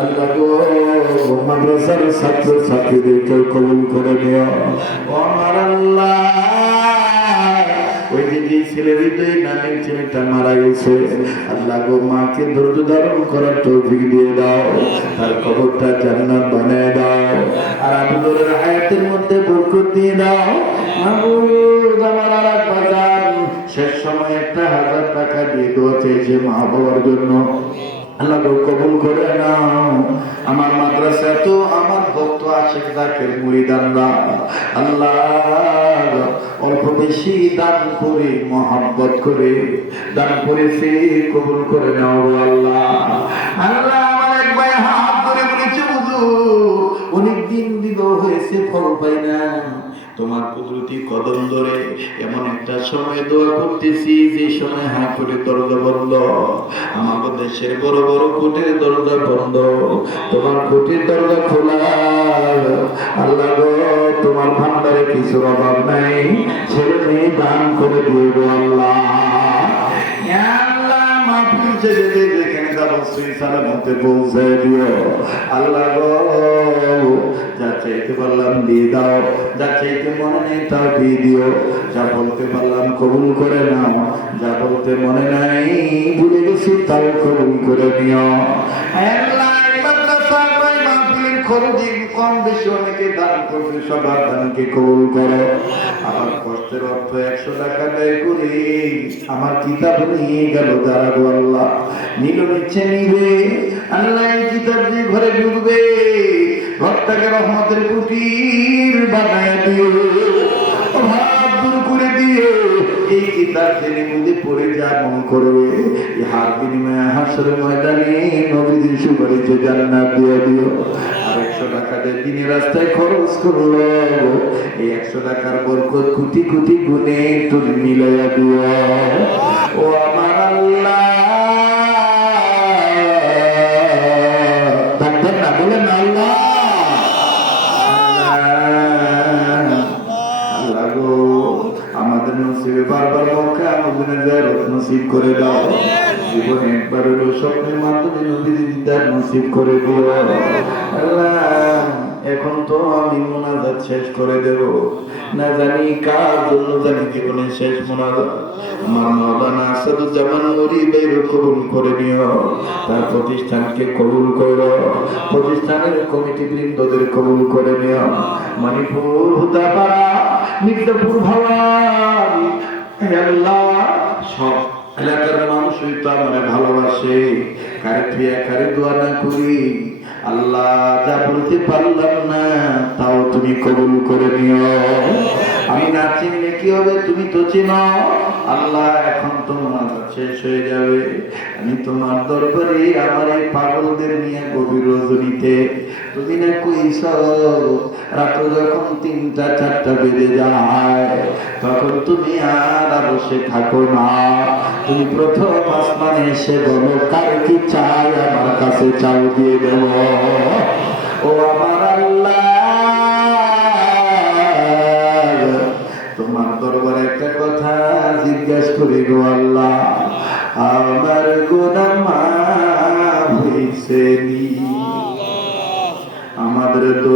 আল্লাহ গো মাদ্রাসার ছাত্র ছাত্রীদেরকে কবুল করে নিও ও আমার আল্লাহ। ওই যে ছেলের হৃদয় নামের ছেলেটা মারা গেছে, আল্লাহ গো মাকে ধৈর্য ধারণ করার তৌফিক দিয়ে দাও, তার কবরটা জান্নাত বানায় দাও, আর আবুলের হায়াতের মধ্যে বরকত দিয়ে দাও। মাহবুব আমার আরেক বাজার শেষ সময় 1000 টাকা দিয়ে দোয়া চেয়েছে মা বাবার জন্য, আল্লাহ গো কবুল করে নাও। আমার মাদ্রাসা তো আমার ভক্ত আশেক জাকের মুরিদানরা আল্লাহ অল্প বেশি দান করে মহব্বত করে দান করেছে, কবুল করে নাও আল্লাহ। আল্লাহ আমার এক ভাই হাত ধরে বলেছে হুজুর অনেকদিন বিবাহ হয়েছে ফল পাই না, তোমার কুদরতি কদম ধরে এমন একটা সময় দোয়া করতেছি যে সময় হাফুরের দরজা বন্ধ, আমাদের দেশের বড় বড় কোটের দরজা বন্ধ, তোমার কোটের দরজা খোলা। আল্লাহ গো তোমার ভান্ডারে কিছু অভাব নাই, ছেলে মেয়ে দান করে দিয়ে গো আল্লাহ। আল্লাহ মাহফিল ছেড়ে যেখানে যাবো সেই সালামতে পৌঁছে দিও আল্লাহ গো। যা চাইতে পারলাম দিয়ে দাও, যা চাইতে মনে নেই তাও দিয়ে দিও, যা বলতে পারলাম কবুল করে নাও, যা বলতে মনে নাই ভুলে গেছি তাও কবুল করে নিও আল্লাহ। কম বেশি অনেকে দান করবে, সবার দানকে কবুল করো। আমার কষ্টের অর্থ 100 টাকা ব্যয় করি আমার কিতাব নিয়ে গেল যারা গো আল্লাহ, নিল নিচ্ছে নিবে আল্লাহ, এই কিতাব দিয়ে ঘরে ঢুকবে, ঘরটাকে রহমতের কুটির বানায় দিয়ে অভাব দূর করে দিয়ে এই কিতাব জেনে বুঝে পড়ে যা মন করবে, এই হাত বিনিময়ে হাসরের ময়দানে নবীদের সুপারিশে জান্নাত দিয়ে দিও। আর 100 টাকা দিয়ে দিনের রাস্তায় খরচ করলো, এই 100 টাকার বরকত কোটি কোটি গুণে তুমি মিলাইয়া দিও ও আমার আল্লাহ। ডাক্তার না বলেন আল্লাহ, আল্লাহ গো আমাদের নসিবে বারবার মক্কা মদিনা জিয়ারত নসিব করে দাও, জীবনে একবার হলো স্বপ্নের মাধ্যমে নবীর দিদার নসিব করে দিও আল্লাহ। এখন তো আমি মুনাজাত শেষ করে দেব, না জানি কার জন্য জানি জীবনের শেষ মুনাজাত। আমার মাওলানা আসাদুজ্জামান নুরী ভাইকে কবুল করে নিও, তার প্রতিষ্ঠানকে কবুল করো, প্রতিষ্ঠানের কমিটি বৃন্দদের কবুল করে নিও। মণিপুর হুদাপাড়া মির্জাপুর ভাওয়াল আল্লাহ সব এলাকার মানুষই তো আমার ভালোবাসে, কারে প্রিয়া কারে দোয়া না করি আল্লাহ, যা বলতে পারলাম না তাও তুমি কবুল করে নিও। আমি না চিনলে কি হবে, তুমি তো চিনো আল্লাহ। এখন তোমার শেষ হয়ে যাবে, আমি তোমার দরবারে আমার এই পাগলদের নিয়ে গভীর রজনীতে তুমি না কইছ রাত যখন 3টা 4টা বেজে যায় তখন তুমি আর বসে থাকো না, তুমি প্রথম আসমানে এসে বলো কার কি চাই আমার কাছে চাও দিয়ে দেব ও আমার আল্লাহ। তোমার দরবারে একটা কথা জিজ্ঞাসা করি গো আল্লাহ, আমার গুনাহ মাফ হইছে নি আমাদের তো